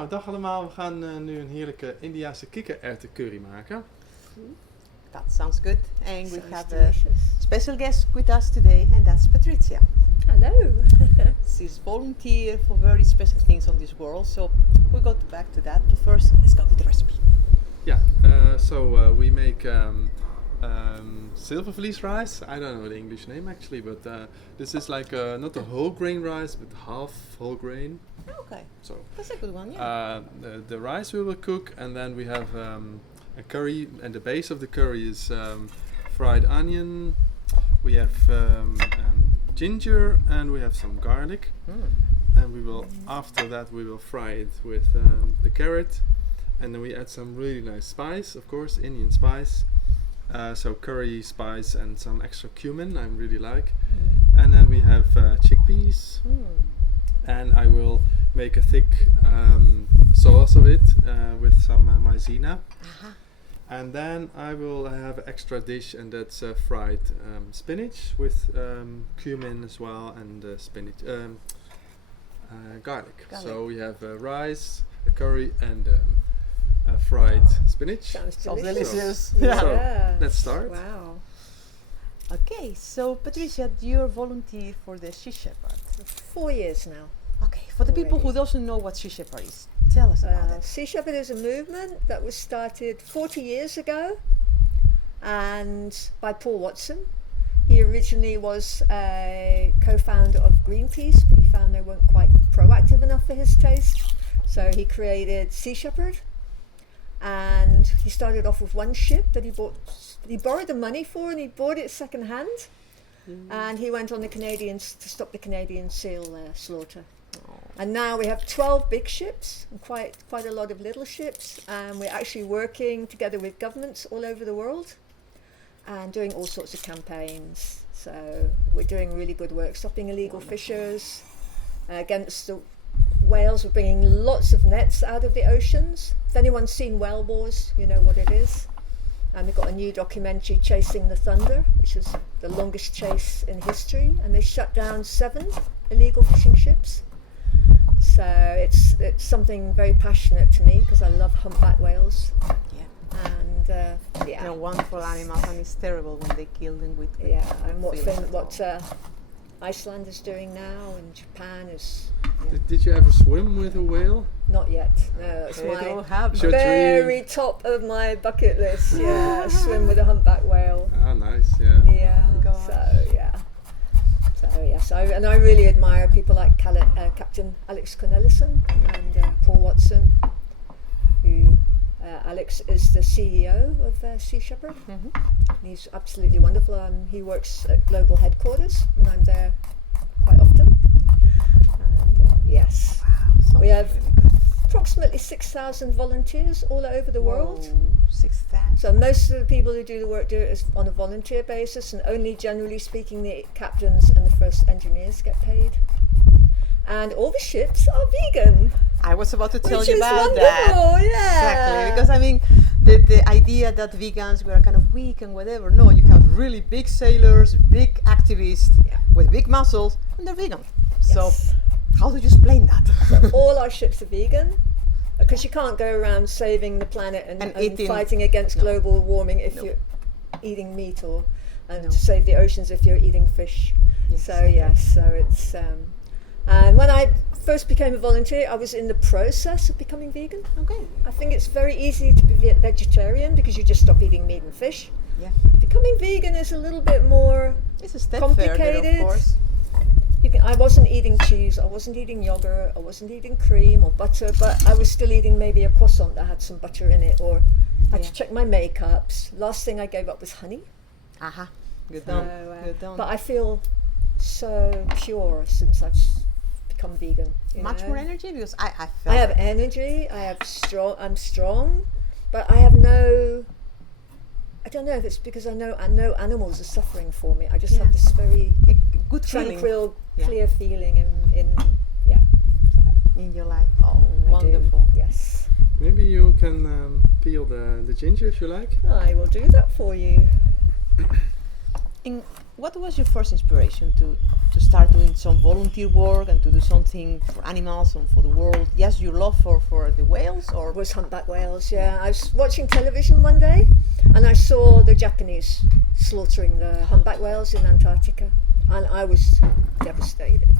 Nou, dag allemaal. We gaan nu een heerlijke Indiase kikkererwtencurry maken. That sounds good. And we Sounds have delicious. a special guest with us today, and that's Patricia. Hello. She's volunteer for very special things on this world, so we'll go back to that. But first, let's go with the recipe. Yeah, we make silver fleece rice. I don't know the English name actually, but this is like not a whole grain rice, but half whole grain. Okay, So that's a good one, yeah. the rice we will cook, and then we have a curry, and the base of the curry is fried onion. We have ginger, and we have some garlic. And we will, after that, we will fry it with the carrot, and then we add some really nice spice, of course, Indian spice. So curry spice and some extra cumin, I really like. And then we have chickpeas, and I will make a thick sauce of it with some maizena. And then I will have an extra dish, and that's fried spinach with cumin as well, and spinach, garlic. So we have rice, a curry, and fried spinach. Sounds Sounds delicious. delicious. Yeah. So let's start. Wow. Okay, so Patricia, you're volunteer for the Sea Shepherd. 4 years now. Okay, for the people who Already. doesn't know what Sea Shepherd is, tell us about it. Sea Shepherd is a movement that was started 40 years ago, and by Paul Watson. He originally was a co-founder of Greenpeace, but he found they weren't quite proactive enough for his taste. So he created Sea Shepherd, and he started off with one ship that he borrowed the money for, and he bought it second hand. And he went on the Canadians to stop the Canadian seal slaughter. And now we have 12 big ships and quite a lot of little ships, and we're actually working together with governments all over the world and doing all sorts of campaigns. So we're doing really good work, stopping illegal fishers against the whales. We're bringing lots of nets out of the oceans. If anyone's seen Whale Wars, you know what it is. And we've got a new documentary, Chasing the Thunder, which is the longest chase in history, and they shut down 7 illegal fishing ships. So it's something very passionate to me, because I love humpback whales. Yeah. And They're wonderful animals, and it's terrible when they kill them with and what feelings. Iceland is doing now, and Japan is Did you ever swim with a whale? not yet. No, that's They don't my have Sure. very top of my bucket list. Yeah, swim with a humpback whale. Ah, nice, yeah. Yeah. Gosh. So yes, I really admire people like Captain Alex Cornelissen and Paul Watson, who Alex is the CEO of Sea Shepherd. He's absolutely wonderful. He works at global headquarters, and I'm there quite often. And yes, Wow, we have sounds really good. approximately 6,000 volunteers all over the world. Whoa, 6,000. So most of the people who do the work do it is on a volunteer basis, and only generally speaking the captains and the first engineers get paid. And all the ships are vegan. I was about to tell Which you is about wonderful, that. yeah. Exactly, because I mean, the idea that vegans were kind of weak and whatever. No, you have really big sailors, big activists with big muscles, and they're vegan. So Yes. how do you explain that? All our ships are vegan, because you can't go around saving the planet and eating- fighting against No. global warming if No. you're eating meat, or No. to save the oceans if you're eating fish. Yes, So exactly. yes, so it's and when I first became a volunteer, I was in the process of becoming vegan. Okay. I think it's very easy to be vegetarian because you just stop eating meat and fish. Yeah. Becoming vegan is a little bit more It's a step further, complicated. of course. I wasn't eating cheese, I wasn't eating yogurt, I wasn't eating cream or butter, but I was still eating maybe a croissant that had some butter in it, or I had Yeah. to check my makeups. Last thing I gave up was honey. Aha. Good So, done. Good done. but I feel so pure since I've become vegan. you Much know? more energy, because I felt I have energy, I'm strong, but I have no, I don't know if it's because I know animals are suffering for me. I just have Yeah. this very a good feeling tranquil, Yeah. clear feeling in in your life. Oh, I do. wonderful. Yes, Maybe you can peel the ginger if you like. I will do that for you. What was your first inspiration to start doing some volunteer work and to do something for animals and for the world? Yes, your love for the whales, or Was humpback whales, yeah. I was watching television one day and I saw the Japanese slaughtering the humpback whales in Antarctica, and I was devastated.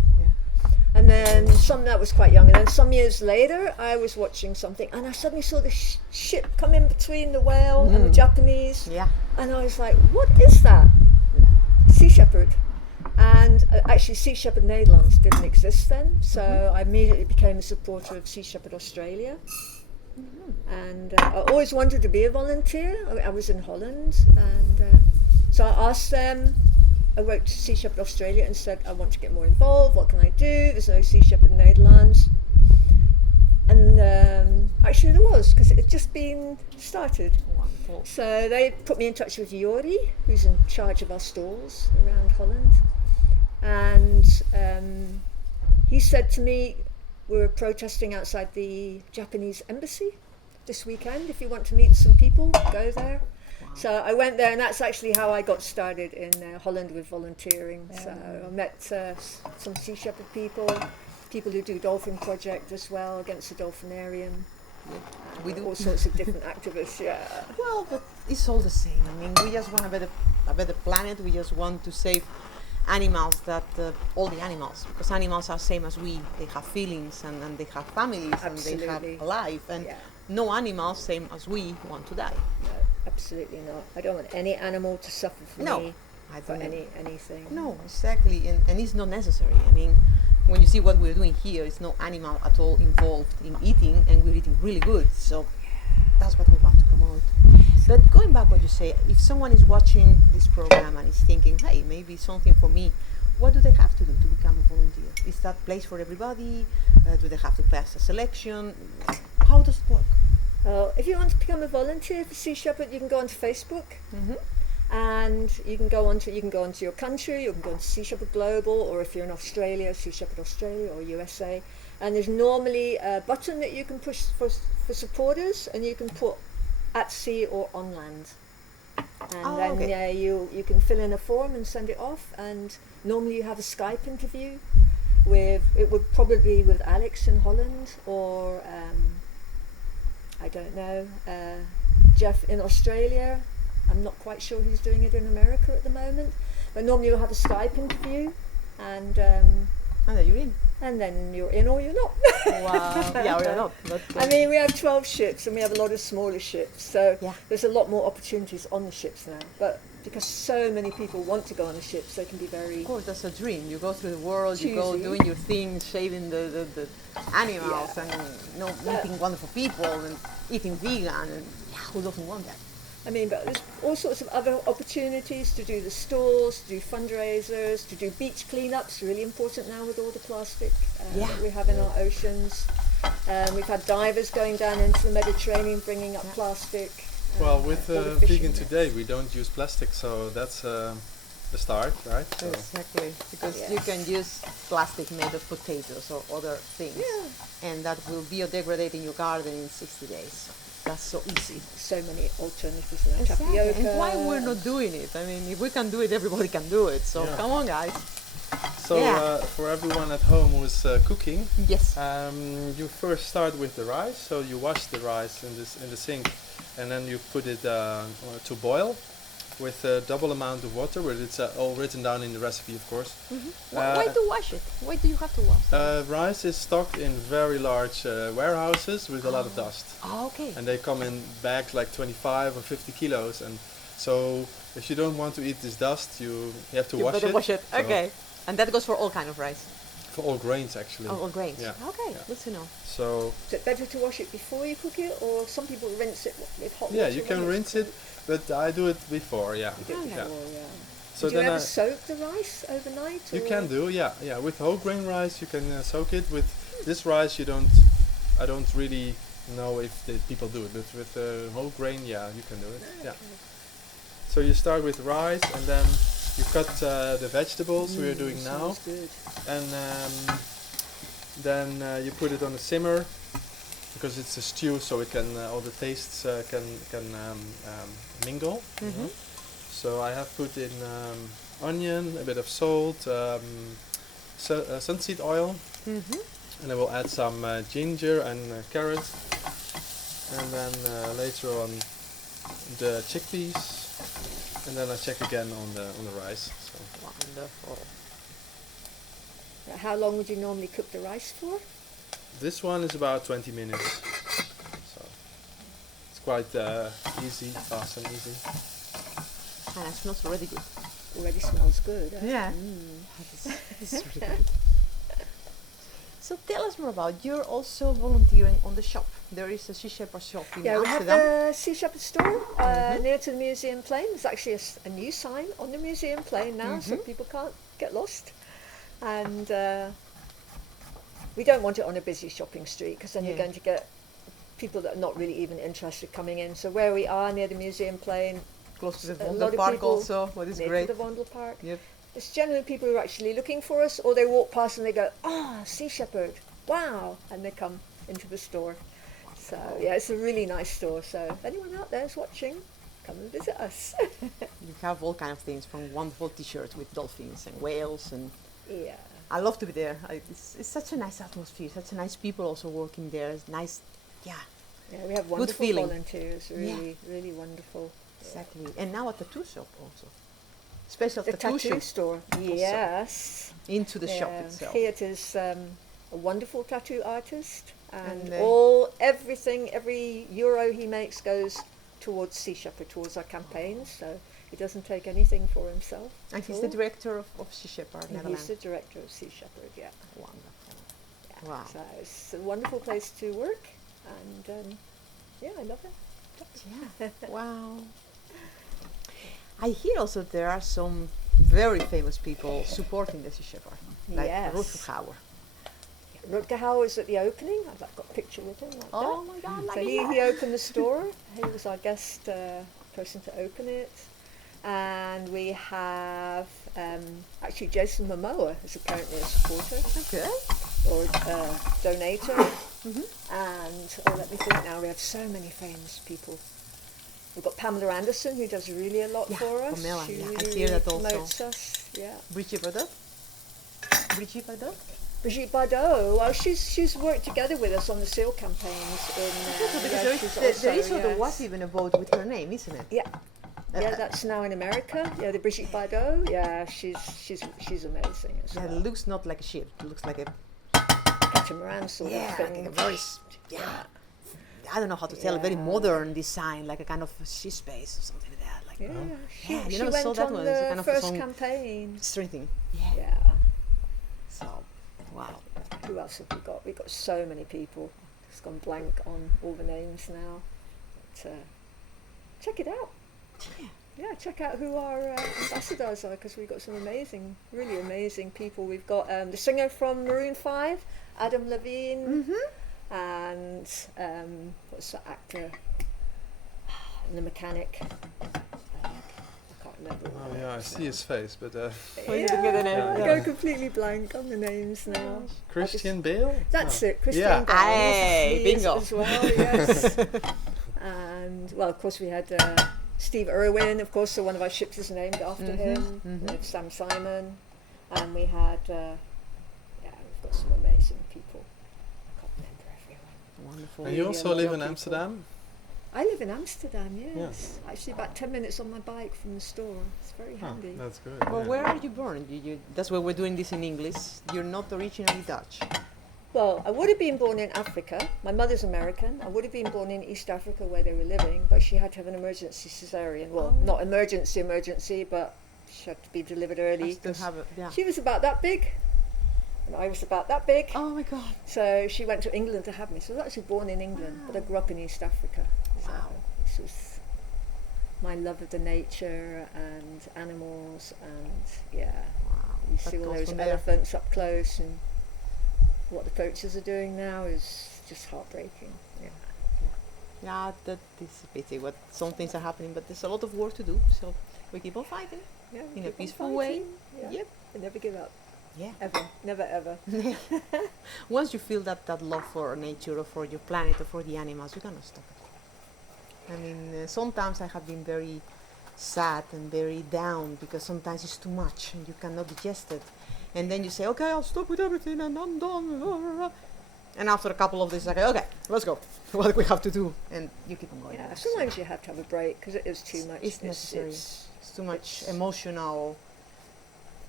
And then that was quite young, and then some years later I was watching something and I suddenly saw the ship come in between the whale and the Japanese, and I was like, what is that? Sea shepherd. And actually Sea Shepherd Nederlands didn't exist then, so I immediately became a supporter of Sea Shepherd Australia. And I always wanted to be a volunteer. I was in Holland, and so I asked them. I wrote to Sea Shepherd Australia and said, I want to get more involved, what can I do? There's no Sea Shepherd Nederlands. And actually there was, because it had just been started. Wonderful. So they put me in touch with Joris, who's in charge of our stalls around Holland. And he said to me, we're protesting outside the Japanese embassy this weekend. If you want to meet some people, go there. So I went there, and that's actually how I got started in Holland with volunteering. So I met some Sea Shepherd people who do dolphin project as well against the dolphinarium. We do all sorts of different activists. Yeah. Well, but it's all the same. I mean, we just want a better planet. We just want to save animals, all the animals, because animals are same as we. They have feelings and they have families. Absolutely. And they have a life, and no animal same as we want to die. No, absolutely not. I don't want any animal to suffer for me. I For don't. anything. No, exactly, and it's not necessary. I mean, when you see what we're doing here, it's no animal at all involved in eating, and we're eating really good. So that's what we want to promote. But going back what you say, if someone is watching this program and is thinking, hey, maybe something for me, what do they have to do to become a volunteer? Is that place for everybody? Do they have to pass a selection? How does it work? If you want to become a volunteer for Sea Shepherd, you can go onto Facebook. And you can go onto your country, you can go onto Sea Shepherd Global, or if you're in Australia, Sea Shepherd Australia or USA. And there's normally a button that you can push for supporters, and you can put at sea or on land. And then you can fill in a form and send it off. And normally you have a Skype interview it would probably be with Alex in Holland, or I don't know, Jeff in Australia. I'm not quite sure who's doing it in America at the moment, but normally you'll have a Skype interview, and then you're in. And then you're in or you're not. Wow. Yeah, or you're not. But, I mean, we have 12 ships and we have a lot of smaller ships, so there's a lot more opportunities on the ships now. But because so many people want to go on the ships, they can be very... Of course, that's a dream. You go through the world, choosy. You go doing your thing, shaving the animals and meeting wonderful people and eating vegan, and who doesn't want that? I mean, but there's all sorts of other opportunities to do the stalls, to do fundraisers, to do beach cleanups, really important now with all the plastic that we have in our oceans. We've had divers going down into the Mediterranean bringing up plastic. Well, with Vegan Today, we don't use plastic, so that's the start, right? So exactly, because you can use plastic made of potatoes or other things, and that will biodegrade in your garden in 60 days. That's so easy. So many alternatives in tapioca. And why we're not doing it? I mean, if we can do it, everybody can do it. So come on, guys. So for everyone at home who's cooking, you first start with the rice. So you wash the rice in the sink, and then you put it to boil with a double amount of water, where it's all written down in the recipe, of course. Why to wash it? Why do you have to wash it? Rice is stocked in very large warehouses with a lot of dust. Oh, okay. And they come in bags like 25 or 50 kilos. And so if you don't want to eat this dust, you have to wash it. You better wash it. So okay. And that goes for all kind of rice? For all grains, actually. Oh, all grains. Yeah. Okay, good to know. So is it better to wash it before you cook it, or some people rinse it with hot water? Yeah, you can rinse it, but I do it before, You do it before, So do you then ever soak the rice overnight? You can do, yeah. With whole grain rice, you can soak it. With this rice, I don't really know if people do it, but with whole grain, you can do it. Okay. So you start with rice, and then you cut the vegetables we're doing now, good. and then you put it on a simmer, because it's a stew, so it can all the tastes can mingle. So I have put in onion, a bit of salt, sunseed oil, and then we'll add some ginger and carrot, and then later on the chickpeas, and then I check again on the rice. So. Wonderful. How long would you normally cook the rice for? This one is about 20 minutes, so it's quite easy, fast and easy. And it smells already good. Already smells good. Yeah. This is really good. So tell us more about, you're also volunteering on the shop. There is a Sea Shepherd shop in Yeah, we have Amsterdam. the Sea Shepherd store near to the museum plane. There's actually a new sign on the museum plane now, so people can't get lost. And we don't want it on a busy shopping street, because then you're going to get people that are not really even interested coming in. So where we are near the museum plane, Close to the a lot Wonder of Park people also, what is near great. to the Vondel Park. Yep. It's generally people who are actually looking for us, or they walk past and they go, Sea Shepherd, wow, and they come into the store. So yeah, it's a really nice store. So if anyone out there is watching, come and visit us. You have all kind of things, from wonderful t-shirts with dolphins and whales, and Yeah. I love to be there. It's such a nice atmosphere, such a nice people also working there. It's nice, Yeah, we have wonderful feeling. volunteers, really, really wonderful. exactly. And now a tattoo shop also. Special The tattoo tattoo shop store, yes. into the shop Yeah, itself. Geert is a wonderful tattoo artist, and And, every euro he makes goes towards Sea Shepherd, towards our campaigns. So he doesn't take anything for himself. And at he's all. the director of Sea Shepherd And he's Netherlands. the director of Sea Shepherd, yeah. Wonderful. Yeah. Wow. So it's a wonderful place to work, and yeah, I love it. Yeah. Wow. I hear also there are some very famous people supporting the Sea Shepherd, like Yes. Rutger Hauer. Rutger Hauer was at the opening. I've got a picture with him. Like Oh that. my God! So he opened the store. He was our guest person to open it. And we have actually Jason Momoa is apparently a supporter Okay. or donator. And let me think now, we have so many famous people. We've got Pamela Anderson, who does really a lot Yeah, for us. Pamela, She yeah, I really, hear that really also. promotes us. Yeah. Brigitte Bardot. Brigitte Bardot. Brigitte Bardot, well, she's worked together with us on the seal campaigns. Because there was even a boat with her name, isn't it? Yeah. Yeah, that's now in America. Yeah, the Brigitte Bardot. Yeah, she's amazing. As Yeah, well. it looks not like a ship. It looks like a Catamaran sort of thing. like a very I don't know how to tell. A very modern design, like a kind of sea space or something like that. Like Yeah, you she never went saw that on one. the It's a kind of first some campaign. string. Yeah. So, wow. Who else have we got? We've got so many people. It's gone blank on all the names now. But, check it out. Yeah, check out who our ambassadors are, because we've got some amazing, really amazing people. We've got the singer from Maroon 5, Adam Levine, and what's the actor? And the mechanic. I can't remember. Oh yeah, I see his face, but you didn't get the name. I Yeah. go completely blank on the names now. Christian Bale? That's Oh. it, Christian Yeah. Bale. Aye, He is bingo. as well, yes. And well, of course, we had Steve Irwin. Of course, so one of our ships is named after him. We had Sam Simon, and we had we've got some amazing people. I can't remember everyone. Wonderful. And you Really also a lot live of in people. Amsterdam? I live in Amsterdam, yes. Actually, about 10 minutes on my bike from the store. It's very Oh, handy. that's good. Well, yeah. where are you born? That's why we're doing this in English. You're not originally Dutch. Well, I would have been born in Africa. My mother's American. I would have been born in East Africa where they were living, but she had to have an emergency cesarean. Well, not emergency, but she had to be delivered early. Has to 'cause have it, yeah. She was about that big, and I was about that big. Oh my God. So she went to England to have me. So I was actually born in England, but I grew up in East Africa. So Wow. this was my love of the nature and animals, and yeah, Wow. you That see all comes those from there. elephants up close, and what the poachers are doing now is just heartbreaking. Yeah. Yeah, that is a pity. What some things are happening, but there's a lot of work to do. So we keep on fighting. Yeah, In a keep on peaceful way. fighting. Yeah. Yep. And never give up. Yeah. Ever. Never ever. Once you feel that love for nature or for your planet or for the animals, you cannot stop it. I mean, sometimes I have been very sad and very down because sometimes it's too much and you cannot digest it. And then you say, okay, I'll stop with everything and I'm done. And after a couple of days, like, okay, let's go. What do we have to do? And you keep on going. Yeah, sometimes you have to have a break because it is too much. It's necessary. It's too much emotional,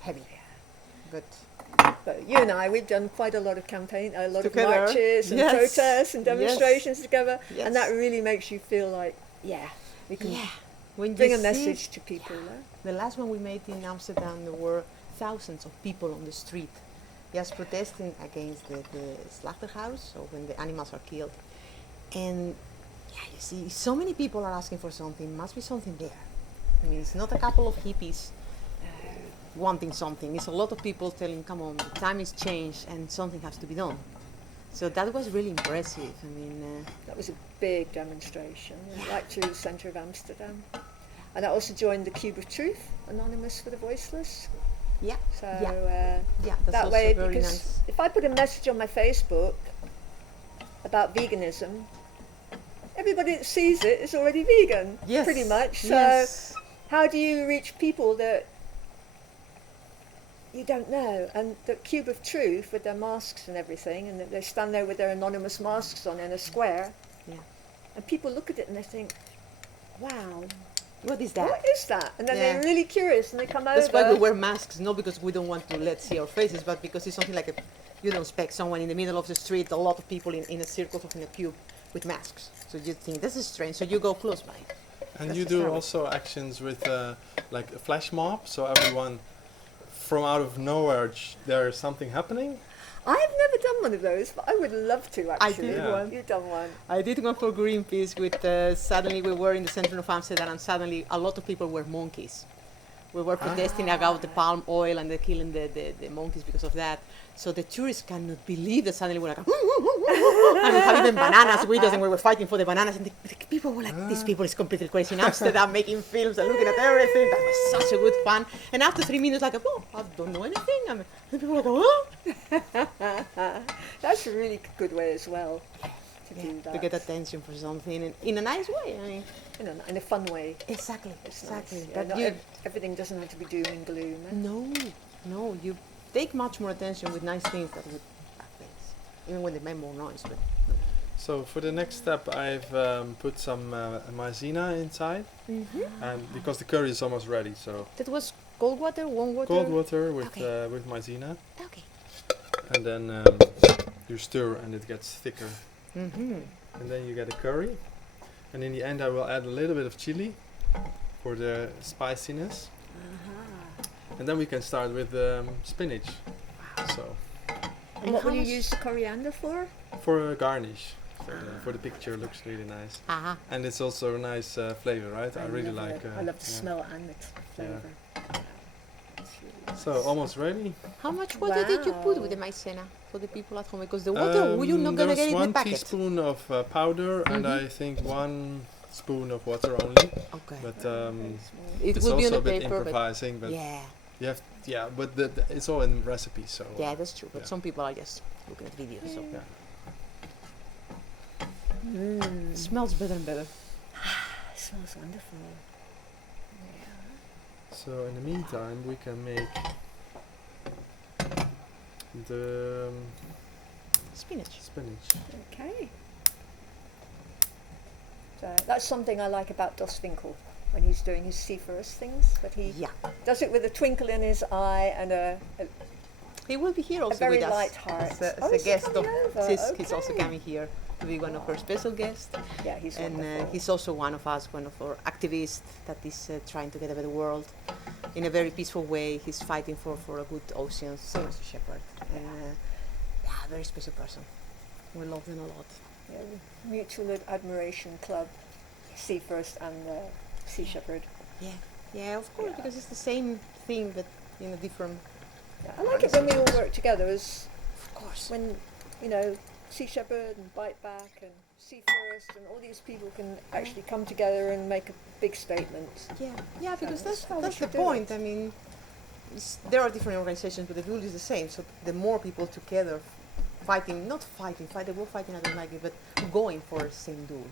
heavy. But you and I, we've done quite a lot of a lot together. Of marches and Yes. protests and demonstrations Yes. together, Yes. and that really makes you feel like, we can when bring you a see message to people. the last one we made in Amsterdam, there were thousands of people on the street just protesting against the slaughterhouse, so when the animals are killed. And you see, so many people are asking for something, must be something there. I mean, it's not a couple of hippies wanting something, it's a lot of people telling, come on, the time is changed and something has to be done. So that was really impressive. I mean, That was a big demonstration, right through the centre of Amsterdam. And I also joined the Cube of Truth, Anonymous for the Voiceless. yeah, So that's that also way, very because nice. if I put a message on my Facebook about veganism, everybody that sees it is already vegan, Yes, pretty much. So yes. how do you reach people that you don't know? And the Cube of Truth with their masks and everything, and they stand there with their anonymous masks on in a square, Yeah. and people look at it and they think, wow, What is that? what is that? And then Yeah. they're really curious and they come That's over. why we wear masks, not because we don't want to let see our faces, but because it's something like you don't expect someone in the middle of the street, a lot of people in a circle of in a cube with masks. So you think this is strange, so you go close by. And That's you the do service. also actions with like a flash mob, so everyone from out of nowhere there is something happening. I've never done one of those, but I would love to actually. did Yeah. one. You've done one. I did one for Greenpeace with, suddenly we were in the center of Amsterdam and suddenly a lot of people were monkeys. We were protesting about the palm oil and they're killing the monkeys because of that. So the tourists cannot believe that suddenly we're like, and we have even bananas with us and we were fighting for the bananas and the people were like, these people is completely crazy in Amsterdam making films and looking at everything. That was such a good fun. And after 3 minutes, like, oh, I don't know anything. And people were like, oh. That's a really good way as well to do that. To get attention for something in a nice way. I mean, In a fun way. exactly, It's exactly. nice. Yeah, That not you, everything doesn't have to be doom and gloom. Eh? no, you take much more attention with nice things than with bad things, even when they make more noise. But So for the next step, I've put some maizena inside, and because the curry is almost ready, so that was cold water, warm water. cold water with Okay. with maizena, Okay. and then you stir and it gets thicker, and then you get a curry, and in the end I will add a little bit of chili for the spiciness, and then we can start with spinach. So And what how will you much- use the coriander for? for a garnish, for the picture looks really nice, Aha. and it's also a nice flavor, right? I really love like. it. I love the yeah. smell and the flavour. So almost ready. How much water did you put Wow. with the maizena for the people at home? Because the water, you're not gonna get it in the There was 1 packet. teaspoon of powder and Mhm. I think 1 spoon of water only. Okay. But It it's will be on also the a bit paper, but improvising. But yeah, you have, but it's all in recipe. So yeah, that's true. But Yeah. some people are just looking at videos, so yeah. it smells better and better. It smells wonderful. So in the meantime, we can make the Spinach. spinach. Okay. So that's something I like about Dos Winkel when he's doing his seafarers things, but he Yeah, does it with a twinkle in his eye and a he will be here also very with us light heart. as a Oh, is he guest of coming over? Sis. He's also Okay. coming here to be one of our special guests. Yeah, he's And wonderful. he's also one of us, one of our activists that is trying to get a better world in a very peaceful way. He's fighting for a good ocean, same as the shepherd. And yeah, very special person. We love them a lot. Yeah, Mutual Admiration Club, Sea First and Sea Shepherd. Yeah, of course, Yeah. because it's the same thing, but in a different. Yeah, I like it when we all work together as Of course. when, Sea Shepherd and Bite Back and Sea First and all these people can actually come together and make a big statement. Yeah, because that's how we that's the should do point. it. I mean, there are different organizations, but the rule is the same. So the more people together fighting, not fighting, the word fighting, I don't like it, but going for the same goal.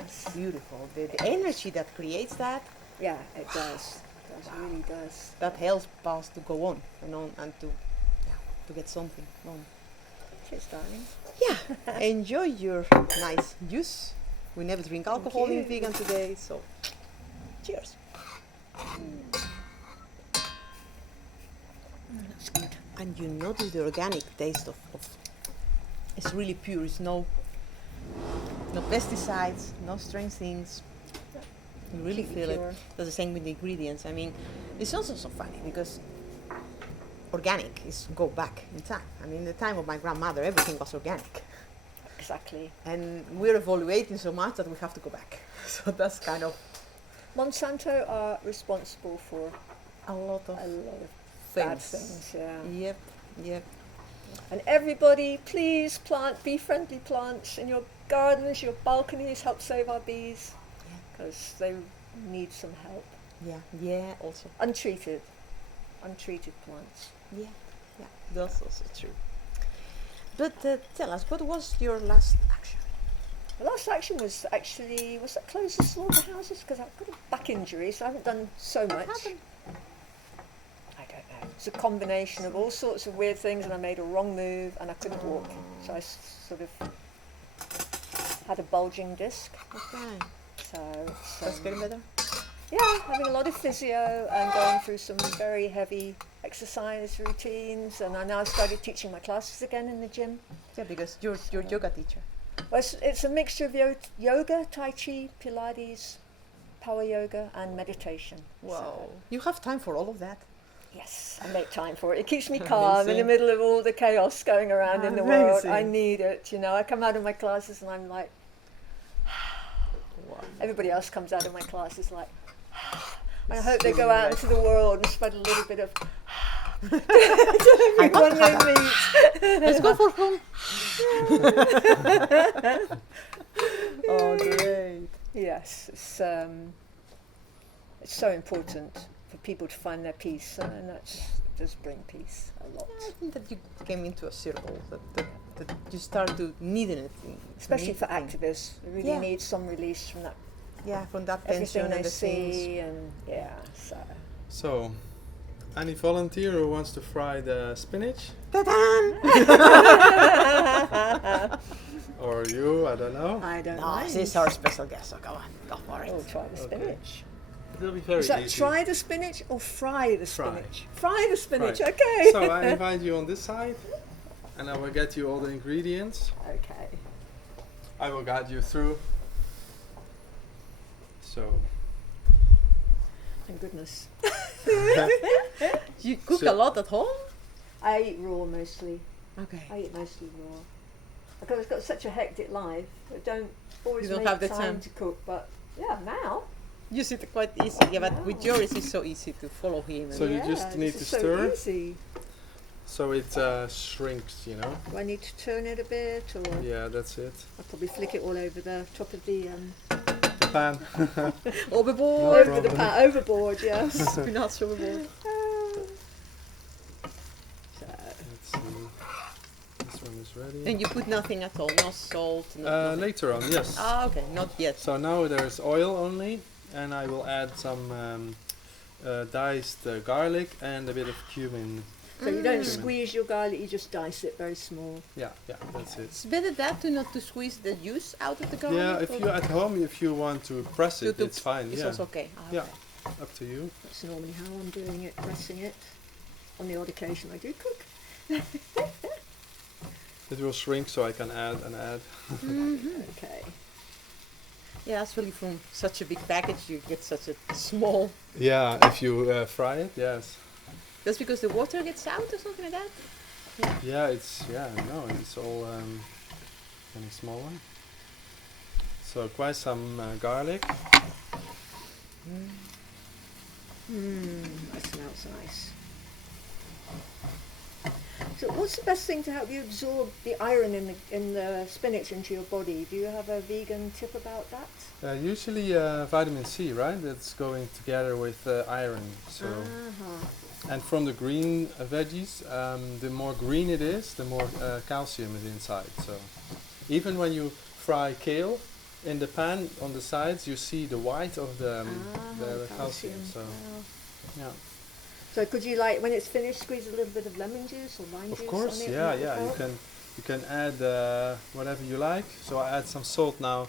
It's beautiful. The energy that creates that Yeah, it does. It really does. That helps us to go on and on and to get something on. Cheers, darling. Yeah, enjoy your nice juice. We never drink alcohol in you. vegan today, so cheers. That's good. And you notice the organic taste of it's really pure. It's no pesticides, no strange things. You really Completely feel it. pure. That's the same with the ingredients. I mean, it's also so funny because organic is go back in time. I mean, the time of my grandmother, everything was organic. Exactly. And we're evaluating so much that we have to go back. So that's kind of Monsanto are responsible for a lot of a lot of things. bad things. Yeah. Yep. And everybody, please plant bee-friendly plants in your gardens, your balconies. Help save our bees because they need some help. Yeah, also. Untreated plants. Yeah, that's also true. But tell us, what was your last action? The last action was that close the slaughterhouses? Because I've got a back injury, so I haven't done so much. Happened? I don't know. It's a combination of all sorts of weird things, and I made a wrong move, and I couldn't walk. So I sort of had a bulging disc. Okay. So it's, That's getting better? yeah, having a lot of physio and going through some very heavy exercise routines, and I now started teaching my classes again in the gym. Yeah, because you're yoga teacher. Well, it's a mixture of yoga, tai chi, Pilates, power yoga, and meditation. Wow. So, You have time for all of that? yes, I make time for it. It keeps me calm in the Amazing. middle of all the chaos going around in the world. I Amazing. need it, you know. I come out of my classes and I'm like, Wow. everybody else comes out of my classes like, and I hope they go out into the world and spread a little bit of to everyone they meet. Let's go for home. Oh, great. Yes, it's so important for people to find their peace, and that does bring peace a lot. I think that you came into a circle, that you start to needing it. Especially for Needing. activists, they really Yeah. need some release from that Yeah, from that everything tension they and the things. see, and yeah, so. So, any volunteer who wants to fry the spinach? Or you, I don't know. I don't No, mind. this is our special guest, so go on, go for We'll it. try the Okay. spinach. It'll be very Is that easy. try the spinach or fry the Fry. spinach? Fry the spinach, Fry. okay. So I invite you on this side, and I will get you all the ingredients. Okay. I will guide you through. So, Thank goodness. You cook So- a lot at home? I eat raw mostly. Okay. I eat mostly raw. Because I've got such a hectic life, I don't always You don't make have the time time. to cook, but yeah, now. You see it quite easy, yeah, but with Joris it's so easy to follow him. So you yeah, just need this to is stir. So easy. so it shrinks, you know. Do I need to turn it a bit, or Yeah, that's it. I'll probably flick it all over the top of the The pan. Overboard. No over the problem. pan, overboard, yes. Spinach overboard. So, Let's see. This one is ready. And you put nothing at all, no salt, no nothing. Later on, yes. Ah, okay, not yet. So now there's oil only, and I will add some diced garlic and a bit of cumin. so you don't Mm. squeeze your garlic, you just dice it very small. Yeah, that's it. It's better that to not to squeeze the juice out of the garlic. Yeah, if or you at home, if you want to press to- it, to- it's fine. It's Yeah, also okay. Ah, Yeah. okay. up to you. That's normally how I'm doing it, pressing it. On the odd occasion I do cook. It will shrink, so I can add and add. Okay. Yeah, that's really from such a big package you get such a small. Yeah, if you fry it, yes. That's because the water gets out or something like that? Yeah, it's all in a small one. So quite some garlic. That smells nice. So what's the best thing to help you absorb the iron in the spinach into your body? Do you have a vegan tip about that? Usually vitamin C, right? That's going together with iron. So and from the green veggies, the more green it is, the more calcium is inside. So even when you fry kale, in the pan on the sides you see the white of the calcium. So yeah. So could you, like, when it's finished, squeeze a little bit of lemon juice or lime juice Of course, on it? yeah. You can add whatever you like. So I add some salt now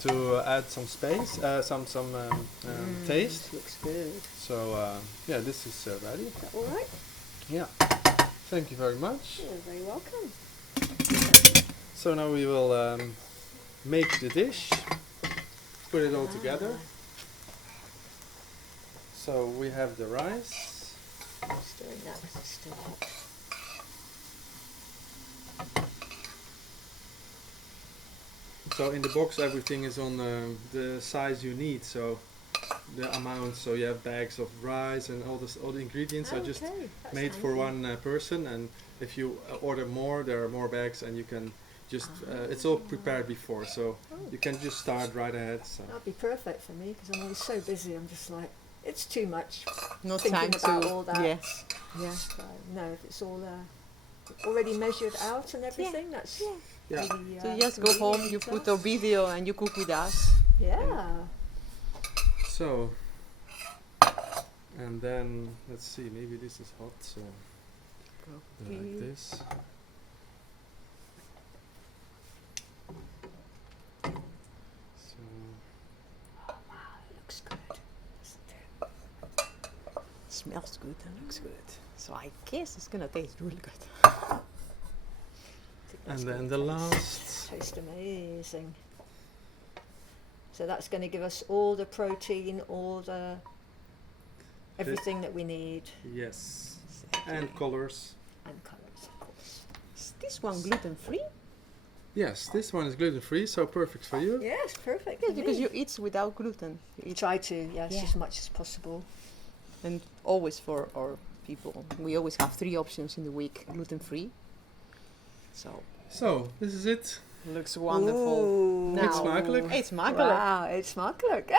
to add some space, some taste. Looks good. So yeah, this is ready. Is that all right? Yeah. Thank you very much. You're very welcome. So now we will make the dish, put it all together. So we have the rice. Stirring that because it's still hot. So in the box everything is on the size you need. So the amount. So you have bags of rice and all the ingredients are just That's made for handy. one person. And if you order more, there are more bags, and you can just it's all prepared before. So you can just start right ahead. So. That'd be perfect for me because I'm always so busy. I'm just like, it's too much. No Thinking time about to. all that. Yes. Yeah. So, no, if it's all already measured out and everything, that's Yeah. really, So you just go home, you easy put task. a video, and you cook with us. Yeah. So, and then let's see, maybe this is hot, so like this. So, Looks good. Smells good and looks good. So I guess it's gonna taste really good. and then the last, Tastes amazing. So that's going to give us all the protein, all the everything that we need, yes, and colors. and colours, of course. Is this one gluten free? Yes, this one is gluten free, so perfect for you. Yes, perfect. Yes, for because me. you eat without gluten. You eat, Try to, yes, Yeah. as much as possible. and always for our people, we always have 3 options in the week gluten free. So So this is it. looks wonderful. Ooh. Now, Eet smakelijk. Eet smakelijk. Wow, it's smakelijk.